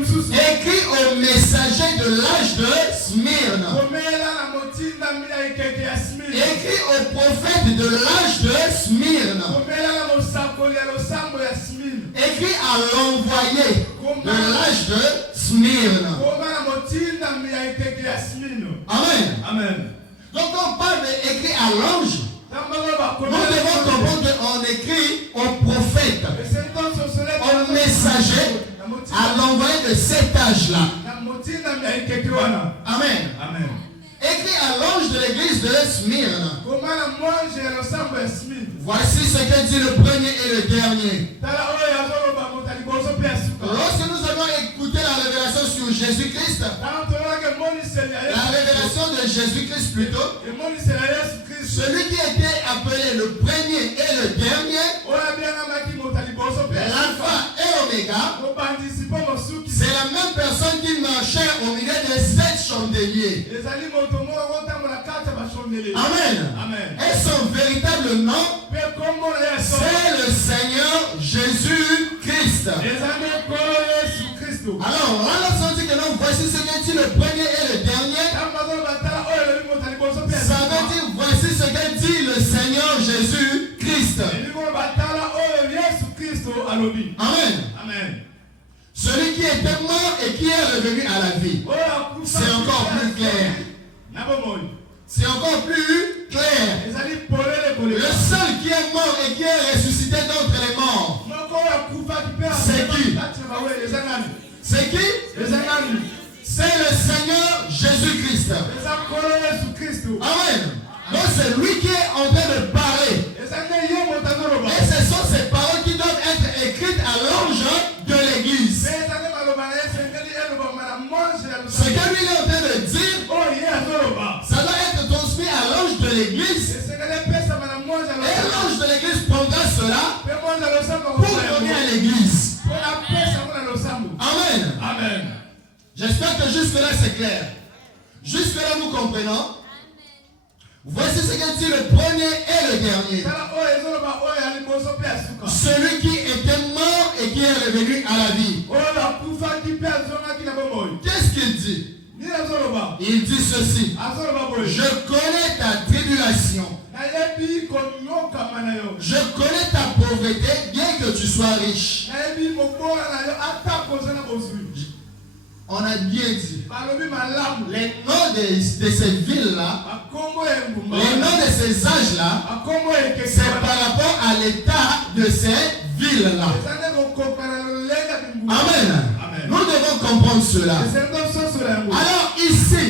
Écrit au messager de l'âge de Smyrne. Écrit au prophète de l'âge de Smyrne. Écrit à l'envoyé de l'âge de Smyrne. Amen. Amen. Donc on parle d'écrit à l'ange. Nous devons comprendre qu'on écrit au prophète, au messager, à l'envoyé de cet âge-là. Amen. Amen. Écrit à l'ange de l'église de Smyrne. Voici ce que dit le premier et le dernier. Lorsque nous avons écouté la révélation sur Jésus-Christ, la révélation de Jésus-Christ plutôt, celui qui était appelé le premier et le dernier, l'alpha et l'oméga, c'est la même personne qui marchait au milieu de 7 chandeliers. Amen. Et son véritable nom, c'est le Seigneur Jésus-Christ. Alors, là, nous dit que non, voici ce que dit le premier et le dernier. Ça veut dire, voici ce que dit le Seigneur Jésus-Christ. Amen. Celui qui était mort et qui est revenu à la vie. C'est encore plus clair. C'est encore plus clair. Le seul qui est mort et qui est ressuscité d'entre les morts. C'est qui? C'est qui? C'est le Seigneur Jésus-Christ. Amen. Donc c'est lui qui est en train de parler. Et ce sont ces paroles qui doivent être écrites à l'ange de l'église. Ce que lui est en train de dire, ça doit être transmis à l'ange de l'église. Et l'ange de l'église prendra cela pour donner à l'église. Amen. Amen. J'espère que jusque-là c'est clair. Jusque-là nous comprenons. Voici ce que dit le premier et le dernier. Celui qui était mort et qui est revenu à la vie. Qu'est-ce qu'il dit? Il dit ceci. Je connais ta tribulation. Je connais ta pauvreté, bien que tu sois riche. On a bien dit. Les noms de ces villes-là, les noms de ces âges-là, c'est par rapport à l'état de ces villes-là. Amen. Nous devons comprendre cela. Alors ici,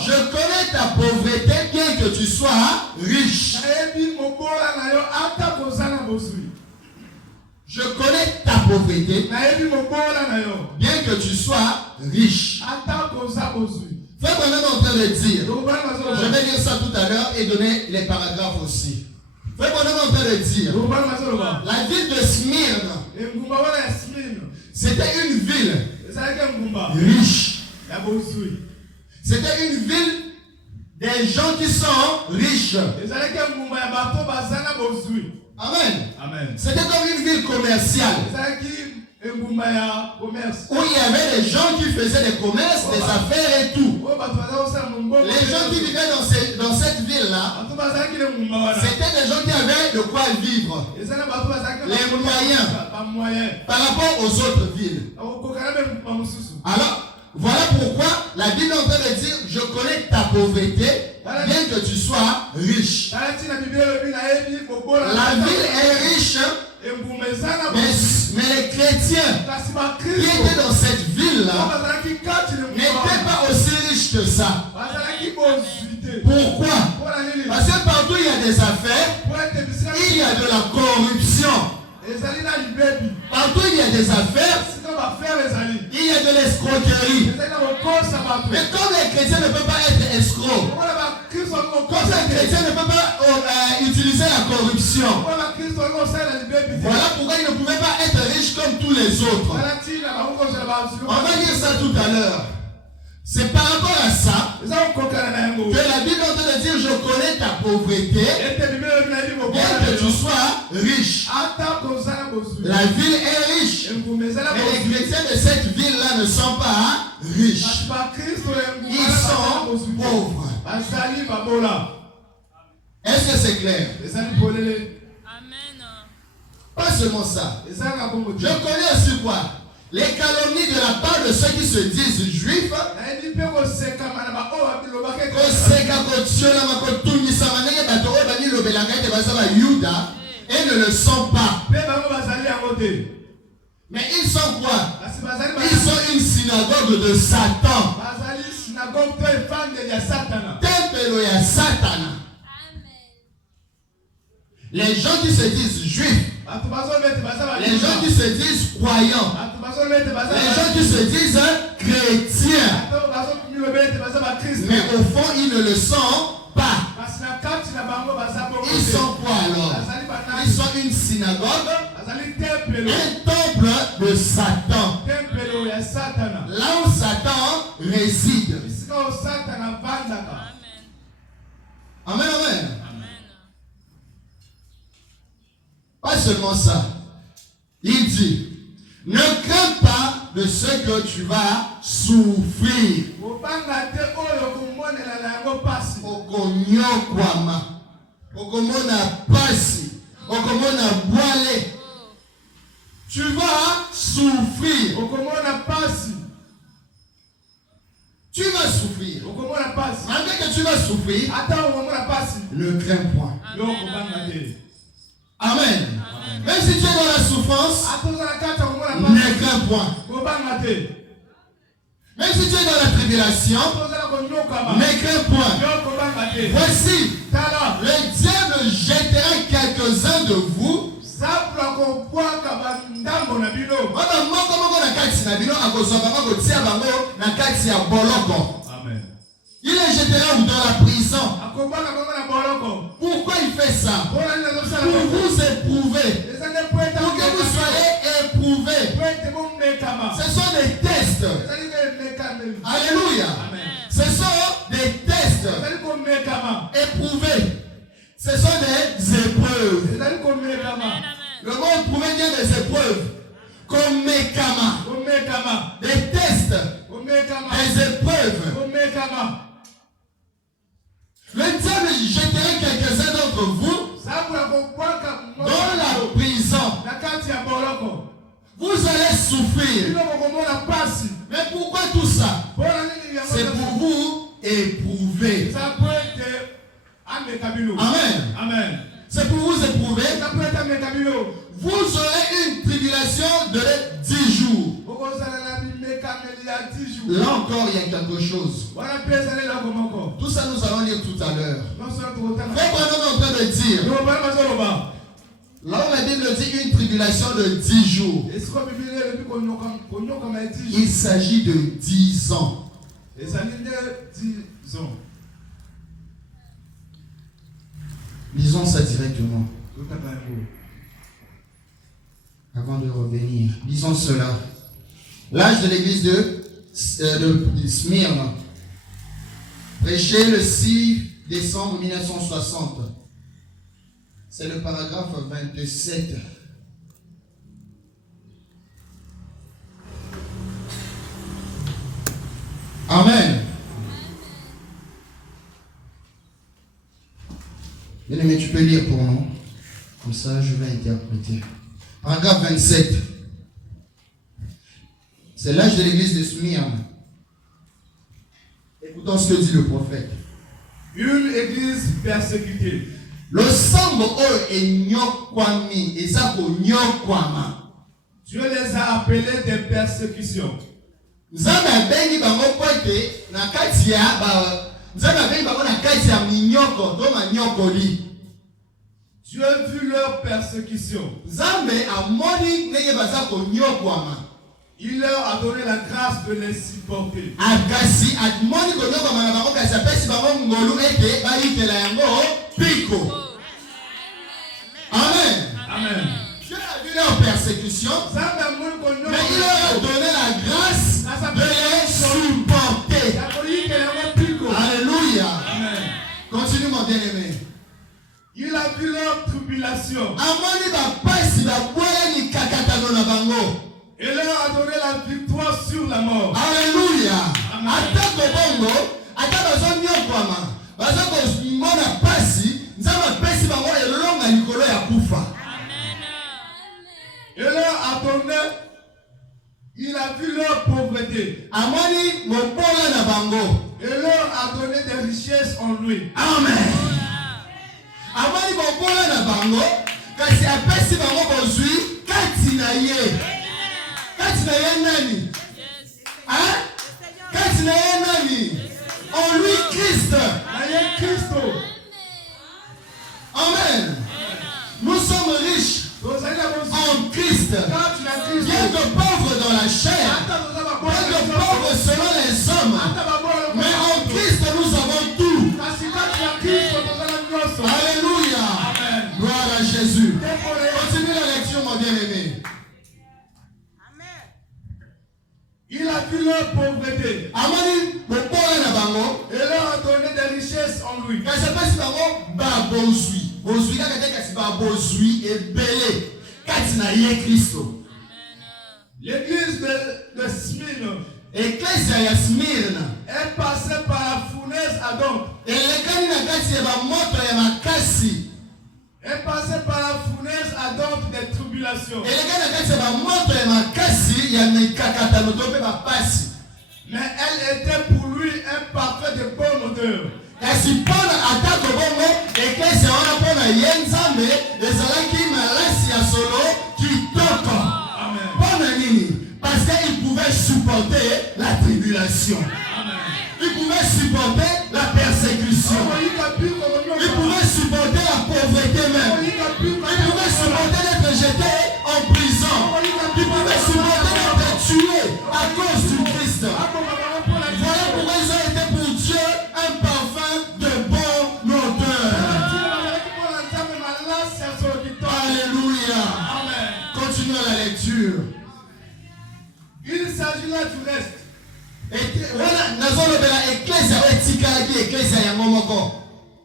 je connais ta pauvreté, bien que tu sois riche. Je connais ta pauvreté, bien que tu sois riche. Frère Branham est en train de dire, je vais lire ça tout à l'heure et donner les paragraphes aussi. Frère Branham est en train de dire, la ville de Smyrne, c'était une ville riche. C'était une ville des gens qui sont riches. Amen. C'était comme une ville commerciale. Où il y avait des gens qui faisaient des commerces, des affaires et tout. Les gens qui vivaient dans cette ville-là, c'était des gens qui avaient de quoi vivre. Les moyens par rapport aux autres villes. Alors, voilà pourquoi la Bible est en train de dire, je connais ta pauvreté, bien que tu sois riche. La ville est riche, mais les chrétiens qui étaient dans cette ville-là n'étaient pas aussi riches que ça. Pourquoi? Parce que partout il y a des affaires, il y a de la corruption. Partout il y a des affaires, il y a de l'escroquerie. Mais comme les chrétiens ne peuvent pas être escrocs, comme les chrétiens ne peuvent pas utiliser la corruption, voilà pourquoi ils ne pouvaient pas être riches comme tous les autres. On va dire ça tout à l'heure. C'est par rapport à ça que la Bible est en train de dire, je connais ta pauvreté, bien que tu sois riche. La ville est riche, mais les chrétiens de cette ville-là ne sont pas riches. Ils sont pauvres. Est-ce que c'est clair? Amen. Pas seulement ça. Je connais aussi quoi? Les calomnies de la part de ceux qui se disent juifs. Et ne le sont pas. Mais ils sont quoi? Ils sont une synagogue de Satan. Temple ya Satana. Les gens qui se disent juifs, les gens qui se disent croyants, les gens qui se disent chrétiens, mais au fond ils ne le sont pas. Ils sont quoi alors? Ils sont une synagogue, un temple de Satan. Là où Satan réside. Amen, amen. Pas seulement ça. Il dit, ne crains pas de ce que tu vas souffrir. Okonyokwama, okomona pasi, okomona boile. Tu vas souffrir. Tu vas souffrir. Malgré que tu vas souffrir, ne crains point. Amen. Même si tu es dans la souffrance, ne crains point. Même si tu es dans la tribulation, ne crains point. Voici, le diable jettera quelques-uns de vous. Il les jettera dans la prison. Pourquoi il fait ça? Pour vous éprouver. Pour que vous soyez éprouvés. Ce sont des tests. Alléluia. Ce sont des tests. Éprouvés. Ce sont des épreuves. Le mot éprouvé vient des épreuves. Comme mekama. Des tests. Des épreuves. Le diable jetterait quelques-uns d'entre vous dans la prison. Vous allez souffrir. Mais pourquoi tout ça? C'est pour vous éprouver. Amen. C'est pour vous éprouver. Vous aurez une tribulation de 10 jours. Là encore, il y a quelque chose. Tout ça, nous allons lire tout à l'heure. Frère Branham est en train de dire, là où la Bible dit une tribulation de 10 jours, il s'agit de 10 ans. Lisons ça directement. Avant de revenir, lisons cela. L'âge de l'église de Smyrne, prêché le 6 décembre 1960. C'est le paragraphe 27. Amen. Bien-aimé, tu peux lire pour nous. Comme ça, je vais interpréter. Paragraphe 27. C'est l'âge de l'église de Smyrne. Écoutons ce que dit le prophète. Une église persécutée. Le sambo est nyokwami, ezako nyokwama. Dieu les a appelés des persécutions. Nzambe bengi bango kwete na kati ya ba Nzambe bengi bango na kati ya minyoko to manyokoli. Dieu a vu leur persécution. Nzambe amoni neye bazako nyokwama. Il leur a donné la grâce de les supporter. Akasi atmoni ko nyokwama na bango kasi apesi bango ngolu ete ba yitela yango piko. Amen. Amen. Dieu a vu leur persécution, mais il leur a donné la grâce de les supporter. Alléluia. Amen. Continue mon bien-aimé. Il a vu leur tribulation. Amoni ba pasi ba boya ni kakatano na bango. Et leur a donné la victoire sur sur la mort. Alléluia. Attaque au bongo, attaque au son nyokwama. Baza ko mona pasi, nzama pesi bango elonga likolo ya kufa. Et leur a donné, il a vu leur pauvreté. Amani mobola na bango. Et leur a donné des richesses en lui. Amen. Amani mobola na bango, kasi apesi bango bozui kati na ye. Kati na ye nani? Hein? Kati na ye nani? En lui Christ. Amen. Nous sommes riches en Christ. Bien que pauvres dans la chair, bien que pauvres selon les hommes, mais en Christ nous avons tout. Alléluia. Gloire à Jésus. Continue la lecture, mon bien-aimé. Il a vu leur pauvreté. Amani mobola na bango. Et leur a donné des richesses en lui. Kasi pesi bango ba bozui. Bozui kaka te kasi ba bozui ebele. Kati na ye Kristo. L'église de Smyrne. Ecclesia ya Smyrne est passée par la fournaise ardente. elekani na kati ya bamoto ya makasi. Est passée par la fournaise ardente des tribulations. elekani na kati ya bamoto ya makasi ya mikakatano to mpe bapasi. Mais elle était pour lui un parfum de bonne odeur. Kasi mpona atako bongo eklesia wana mpona ye nzambe ezalaki malasi ya solo kitoko. Mpona nini? Parce qu'il pouvait supporter la tribulation. Il pouvait supporter la persécution. Il pouvait supporter la pauvreté même. Il pouvait supporter d'être jeté en prison. Il pouvait supporter d'être tué à cause du Christ. Voilà pourquoi ils ont été pour Dieu un parfum de bonne odeur. Alléluia. Continuons la lecture. Il s'agit là du reste.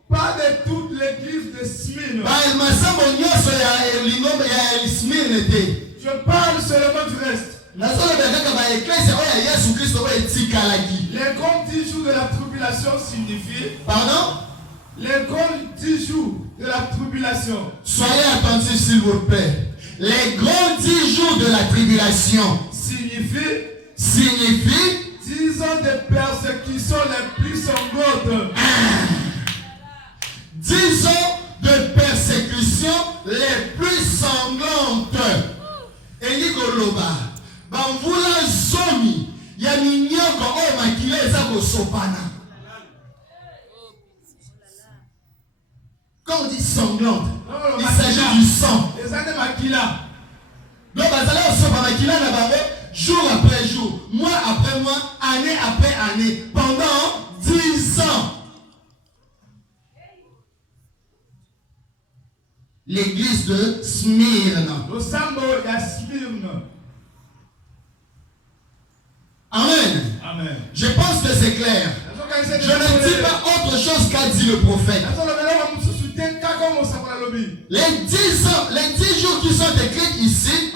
Pas de toute l'église de Smyrne. Je parle seulement du reste. Les grands 10 jours de la tribulation signifient. Pardon? Les grands 10 jours de la tribulation. Soyez attentifs s'il vous plaît. Les grands 10 jours de la tribulation signifie 10 ans de persécution les plus sanglantes. 10 ans de persécution les plus sanglantes. Elikoloba, bamvula zomi ya minyoko o makile eza kosopana. Quand on dit sanglante, il s'agit du sang. Donc bazala osopa makila na bango jour après jour, mois après mois, année après année, pendant 10 ans. L'église de Smyrne. Amen. Amen. Je pense que c'est clair. Je ne dis pas autre chose qu'a dit le prophète. Les 10 ans, les 10 jours qui sont écrits ici,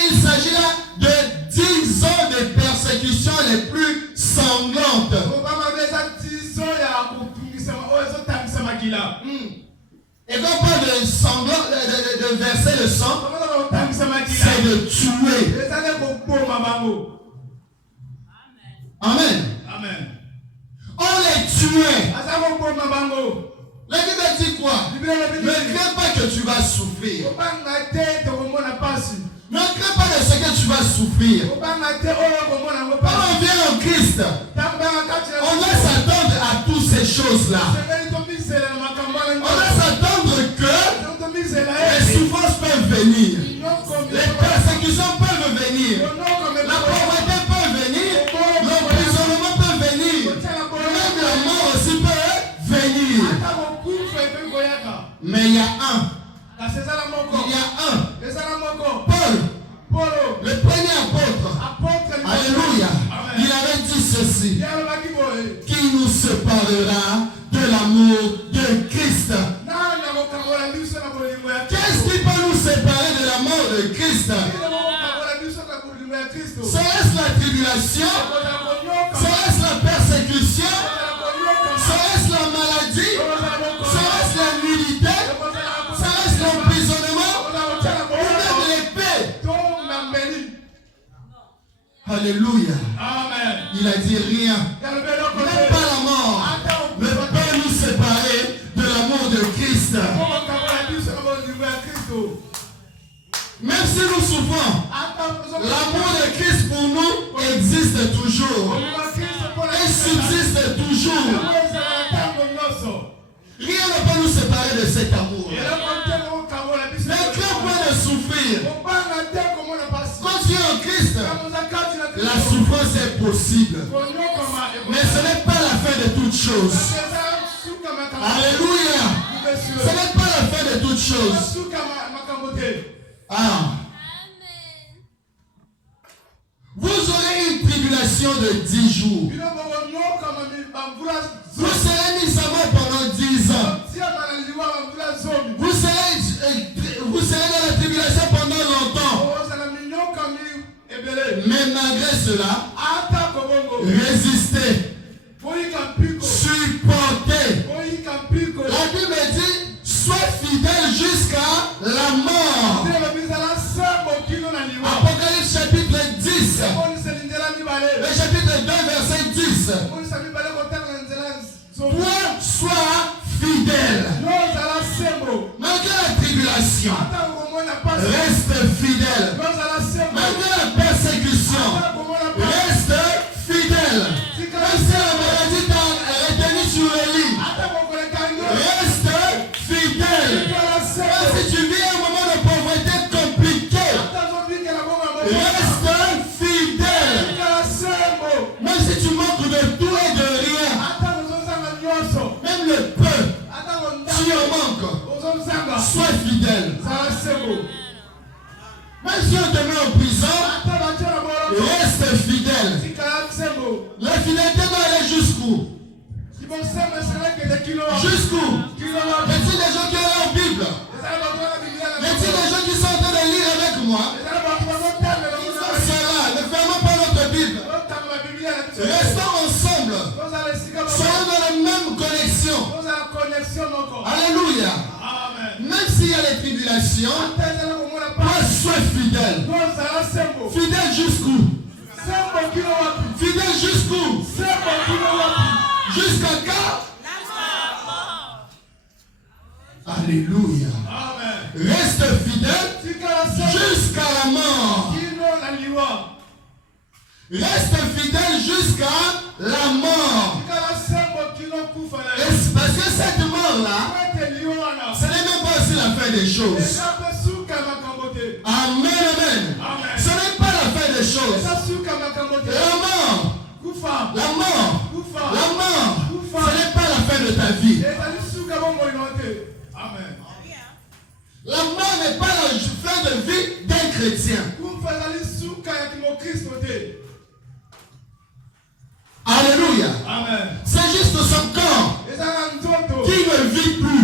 il s'agit là de 10 ans de persécution les plus sanglantes. Et quand on parle de sanglant, de verser le sang, c'est de tuer. Amen. Amen. On les tuait. La Bible dit quoi? Ne crains pas que tu vas souffrir. Ne crains pas de ce que tu vas souffrir. Quand on vient en Christ, on doit s'attendre à toutes ces choses-là. On doit s'attendre que les souffrances peuvent venir. Les persécutions peuvent venir. La pauvreté peut venir. L'emprisonnement peut venir. Même la mort aussi peut venir. Mais il y a un. Paul, le premier apôtre. Alléluia. Il avait dit ceci. Qui nous séparera de l'amour de Christ? Qu'est-ce qui peut nous séparer de l'amour de Christ? serait-ce la tribulation, serait-ce la persécution, serait-ce la maladie, serait-ce la nullité, serait-ce l'emprisonnement, ou même l'épée. Alléluia. Amen. Il a dit rien. Même pas la mort ne peut nous séparer de l'amour de Christ. Même si nous souffrons, l'amour de Christ pour nous existe toujours. Il subsiste toujours. Rien ne peut nous séparer de cet amour. Même qu'un point de souffrir. Quand tu es en Christ, la souffrance est possible. Mais ce n'est pas la fin de toutes choses. Alléluia. Ce n'est pas la fin de toutes choses. Ah. Vous aurez une tribulation de 10 jours. Vous serez mis à mort pendant 10 ans. Vous serez dans la tribulation pendant longtemps. Mais malgré cela, résistez. Supportez. La Bible dit, sois fidèle jusqu'à la mort. Apocalypse chapitre 10. Le chapitre 2 verset 10. Toi, sois fidèle. Malgré la tribulation, reste fidèle. Malgré la persécution, reste fidèle. Même si la maladie t'a retenu sur le lit, reste fidèle. Même si tu vis un moment de pauvreté compliqué, reste fidèle. Même si tu manques de tout et de rien, même le peu, tu en manques, sois fidèle. Même si on te met en prison, reste fidèle. La fidélité doit aller jusqu'où? Jusqu'où? Y a-t-il des gens qui ont leur Bible? Y a-t-il des gens qui sont en train de lire avec moi? C'est là, ne fermons pas notre Bible. Restons ensemble. Soyons dans la même connexion. Alléluia. Même s'il y a des tribulations, toi sois fidèle. Fidèle jusqu'où? Fidèle jusqu'où? Jusqu'à quand? Alléluia. Reste fidèle jusqu'à la mort. Reste fidèle jusqu'à la mort. Parce que cette mort-là, ce n'est même pas aussi la fin des choses. Amen, amen. Ce n'est pas la fin des choses. La mort, ce n'est pas la fin de ta vie. La mort n'est pas la fin de vie d'un chrétien. Alléluia. C'est juste son corps qui ne vit plus.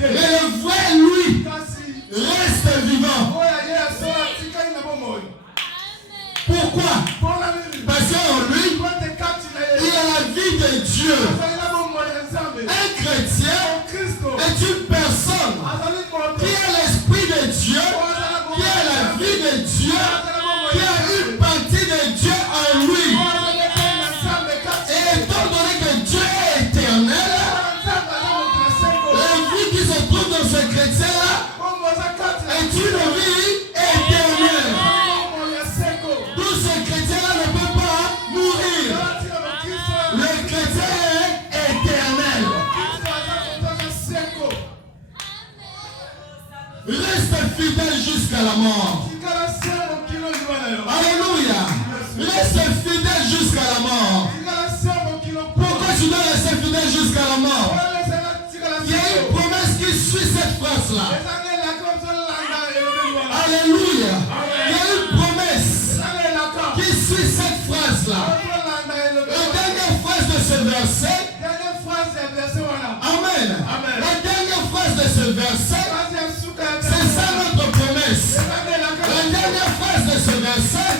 Mais le vrai lui reste vivant. Pourquoi? Parce qu'en lui, il y a la vie de Dieu. Un chrétien est une personne qui a l'esprit de Dieu, qui a la vie de Dieu, qui a une partie de Dieu en lui. Et étant donné que Dieu est éternel, la vie qui se trouve dans ce chrétien-là est une vie éternelle. D'où ce chrétien-là ne peut pas mourir. Le chrétien est éternel. Reste fidèle jusqu'à la mort. Alléluia. Reste fidèle jusqu'à la mort. Pourquoi tu dois rester fidèle jusqu'à la mort? Il y a une promesse qui suit cette phrase-là. Alléluia. Il y a une promesse qui suit cette phrase-là. La dernière phrase de ce verset. Amen. La dernière phrase de ce verset, c'est ça notre promesse. La dernière phrase de ce verset,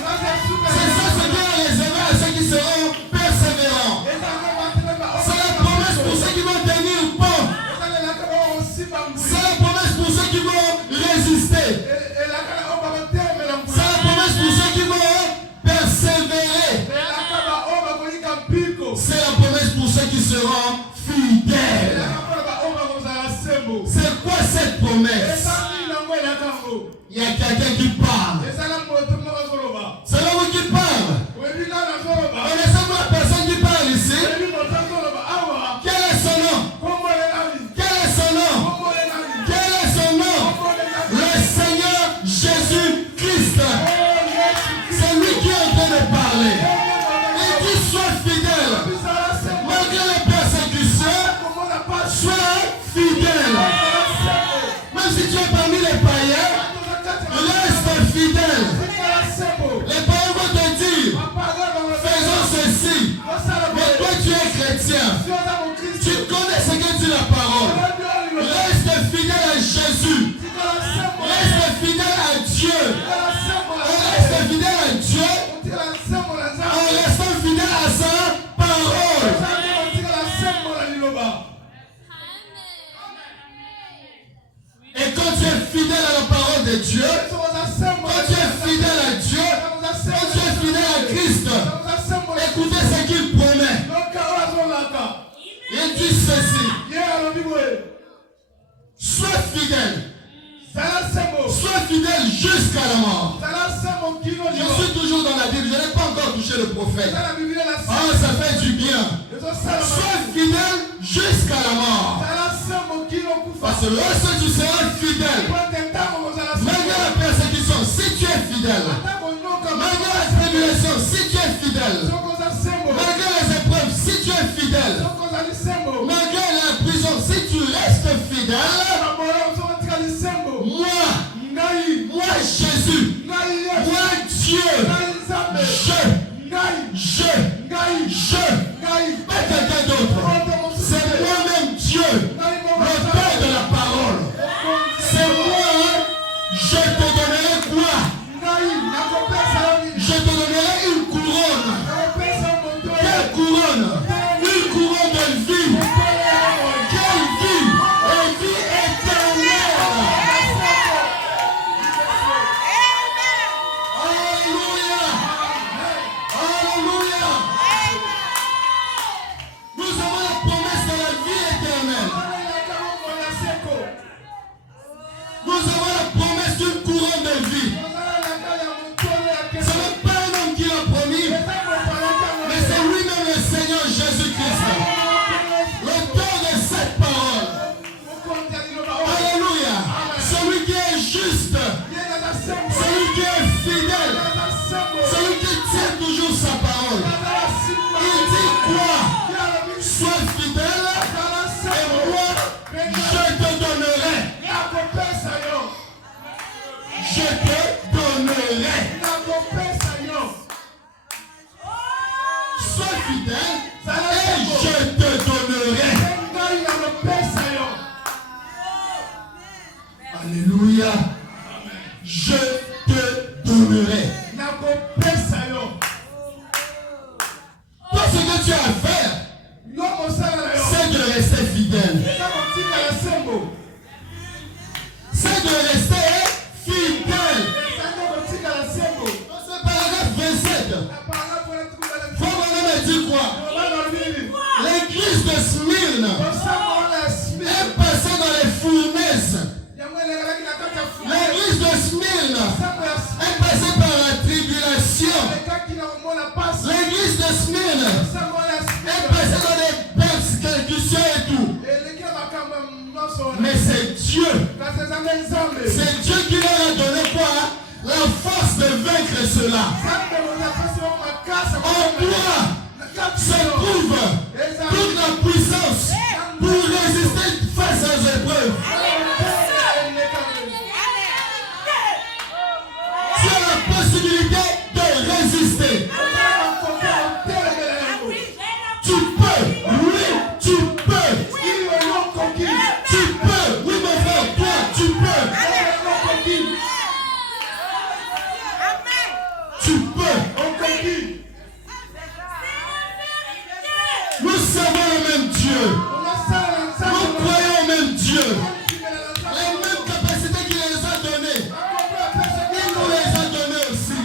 Il y a quelqu'un qui parle. C'est l'homme qui parle. Connaissez-vous la personne qui parle ici? Quel est son nom? Quel est son nom? Quel est son nom? Le Seigneur Jésus-Christ. C'est lui qui est en train de parler. Et qu'il soit fidèle. Malgré les persécutions, sois fidèle. Même si tu es parmi les païens, reste fidèle. Les païens vont te dire, faisons ceci. Mais toi tu es chrétien. Tu connais ce que dit la parole. Reste fidèle à Jésus. Reste fidèle à Dieu. On reste fidèle à Dieu en restant fidèle à sa parole. Et quand tu es fidèle à la parole de Dieu, quand tu es fidèle à Dieu, quand tu es fidèle à Christ, écoutez ce qu'il promet. Il dit ceci. Sois fidèle. Sois fidèle jusqu'à la mort. Je suis toujours dans la Bible. Je n'ai pas encore touché le prophète. Oh, ça fait du bien. Sois fidèle jusqu'à la mort. Parce que lorsque tu seras fidèle, malgré la persécution, si tu es fidèle, malgré la tribulation, si tu es fidèle, malgré les épreuves, si tu es fidèle, malgré la prison, si tu restes fidèle, moi Jésus, moi Dieu, pas quelqu'un d'autre. C'est moi-même Dieu, l'auteur de la parole. C'est moi, je te donnerai quoi? Je te donnerai une couronne. Quelle couronne? Une couronne de vie. Quelle vie? Une vie éternelle. Alléluia. Alléluia. Nous avons la promesse de la vie éternelle. Nous avons la promesse d'une couronne de vie. Ce n'est pas un homme qui l'a promis, mais c'est lui-même le Seigneur Jésus-Christ, l'auteur de cette parole. Alléluia. Celui qui est juste, celui qui est fidèle, celui qui tient toujours sa parole. Il dit quoi? Sois fidèle et moi je te donnerai. Je te donnerai. Sois fidèle et je te donnerai. Alléluia. Je te donnerai. Tout ce que tu as à faire, c'est de rester fidèle. C'est de rester fidèle. Dans ce paragraphe 27, Frère me dit quoi? L'église de Smyrne est passée dans les fournaises. L'église de Smyrne est passée par la tribulation. L'église de Smyrne est passée dans les persécutions et tout. Mais c'est Dieu. C'est Dieu qui leur a donné quoi? La force de vaincre cela. En toi se trouve toute la puissance pour résister face aux épreuves. Tu as la possibilité de résister. Tu peux, oui, tu peux. Tu peux, oui mon frère, toi, tu peux. Tu peux. Nous servons le même Dieu. Nous croyons au même Dieu. Les mêmes capacités qu'il les a données, il nous les a données aussi.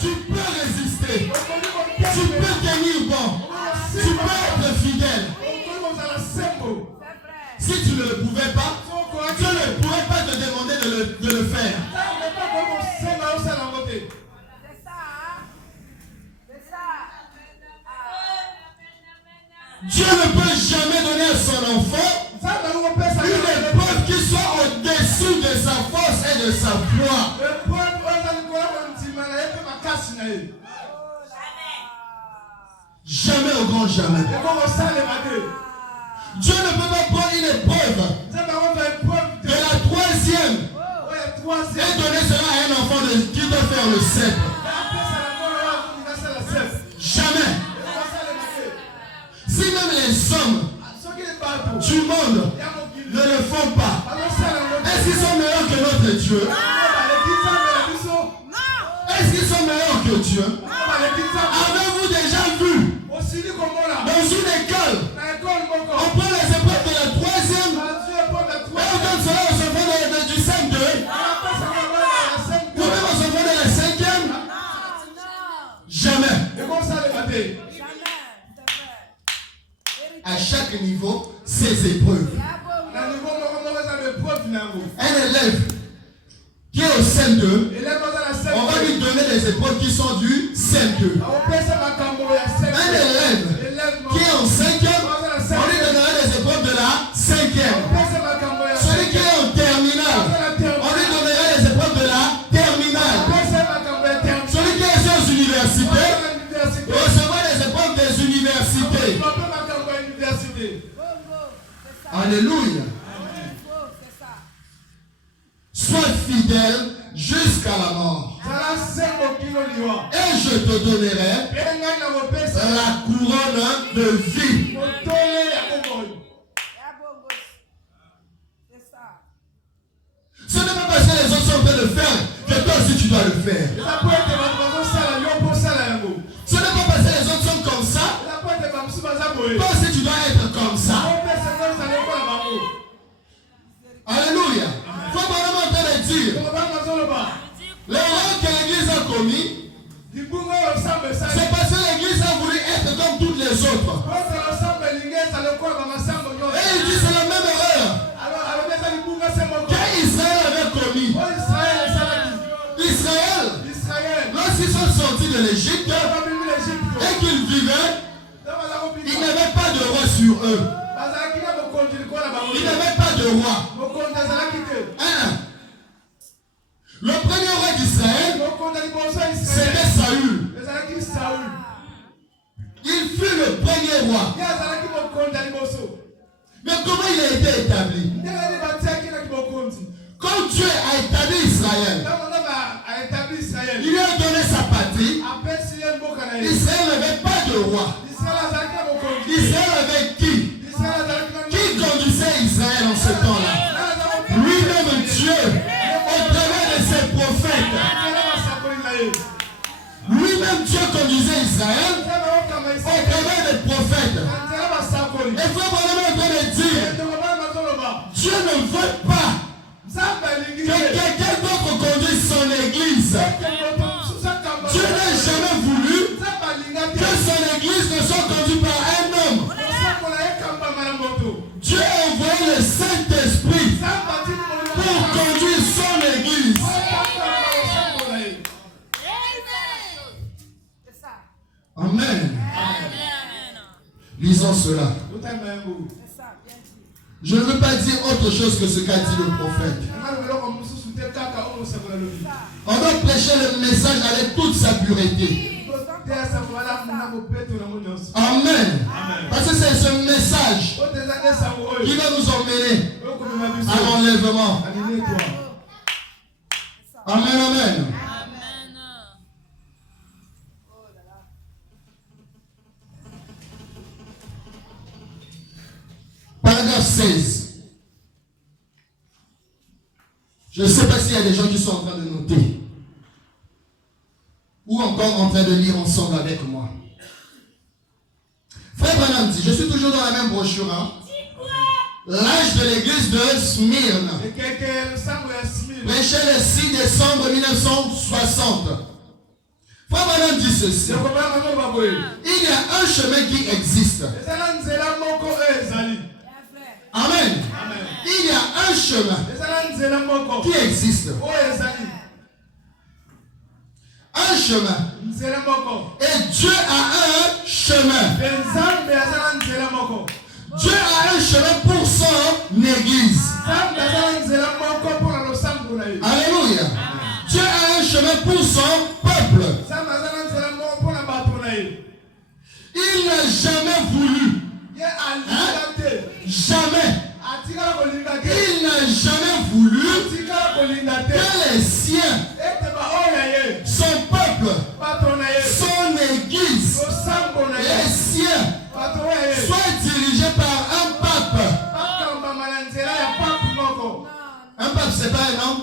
Tu peux résister. Tu peux tenir bon. Tu peux être fidèle. Si tu ne le pouvais pas, Dieu ne pourrait pas te demander faire. Dieu ne peut jamais donner à son enfant une épreuve qui soit au-dessus de sa force et de sa foi. Jamais au grand jamais. Dieu ne peut pas prendre une épreuve de la troisième et donner cela à un enfant qui doit faire le cèpe. Jamais. Si même les hommes du monde ne le font pas, est-ce qu'ils sont meilleurs que notre Dieu? Est-ce qu'ils sont meilleurs que Dieu? Avez-vous déjà vu dans une école, on prend les épreuves de la troisième et on donne cela aux enfants du 5-2 ou même aux enfants de la cinquième? Jamais. À chaque niveau, ses épreuves. Un élève qui est au CM2, on va lui donner des épreuves qui sont du CM2. Un élève qui est en 5e, on lui donnera des épreuves de la 5e. Celui qui est en terminale, on lui donnera des épreuves de la terminale. Celui qui est aux universités, recevra des épreuves des universités. Alléluia. Sois fidèle jusqu'à la mort. Et je te donnerai la couronne de vie. Ce n'est pas parce que les autres sont en train de le faire que toi aussi tu dois le faire. Ce n'est pas parce que les autres sont comme ça, toi aussi tu dois être comme ça. Alléluia. Il faut vraiment entendre dire l'erreur que l'église a commis, c'est parce que l'église a voulu être comme toutes les autres. Et il dit c'est la même erreur qu'Israël avait commis. Israël, lorsqu'ils sont sortis de l'Égypte et qu'ils vivaient, ils n'avaient pas de roi sur eux. Ils n'avaient pas de roi. Le premier roi d'Israël, c'était Saül. Il fut le premier roi. Mais comment il a été établi? Quand Dieu a établi Israël, il lui a donné sa patrie. Israël n'avait pas de roi. Israël avait qui? Qui conduisait Israël en ce temps-là? Lui-même Dieu, au travers de ses prophètes. Lui-même Dieu conduisait Israël au travers des prophètes. Et frère Branham est en train de dire, Dieu ne veut pas que quelqu'un d'autre conduise son église. Dieu n'a jamais voulu que son église ne soit conduite par un homme. Dieu a envoyé le Saint-Esprit pour conduire son église. Amen. Lisons cela. Je ne veux pas dire autre chose que ce qu'a dit le prophète. On doit prêcher le message avec toute sa pureté. Amen. Parce que c'est ce message qui va nous emmener à l'enlèvement. Amen, amen. Paragraphe 16. Je ne sais pas s'il y a des gens qui sont en train de noter. Ou encore en train de lire ensemble avec moi. Frère Branham dit, je suis toujours dans la même brochure. Hein? L'âge de l'église de Smyrne. Prêché le 6 décembre 1960. Frère Branham dit ceci. Il y a un chemin qui existe. Amen. Il y a un chemin qui existe. Un chemin. Et Dieu a un chemin. Dieu a un chemin pour son église. Alléluia. Dieu a un chemin pour son peuple. Il n'a jamais voulu. Jamais. Il n'a jamais voulu que les siens, son peuple, son église, les siens soient dirigés par un pape. Un pape, c'est pas un homme.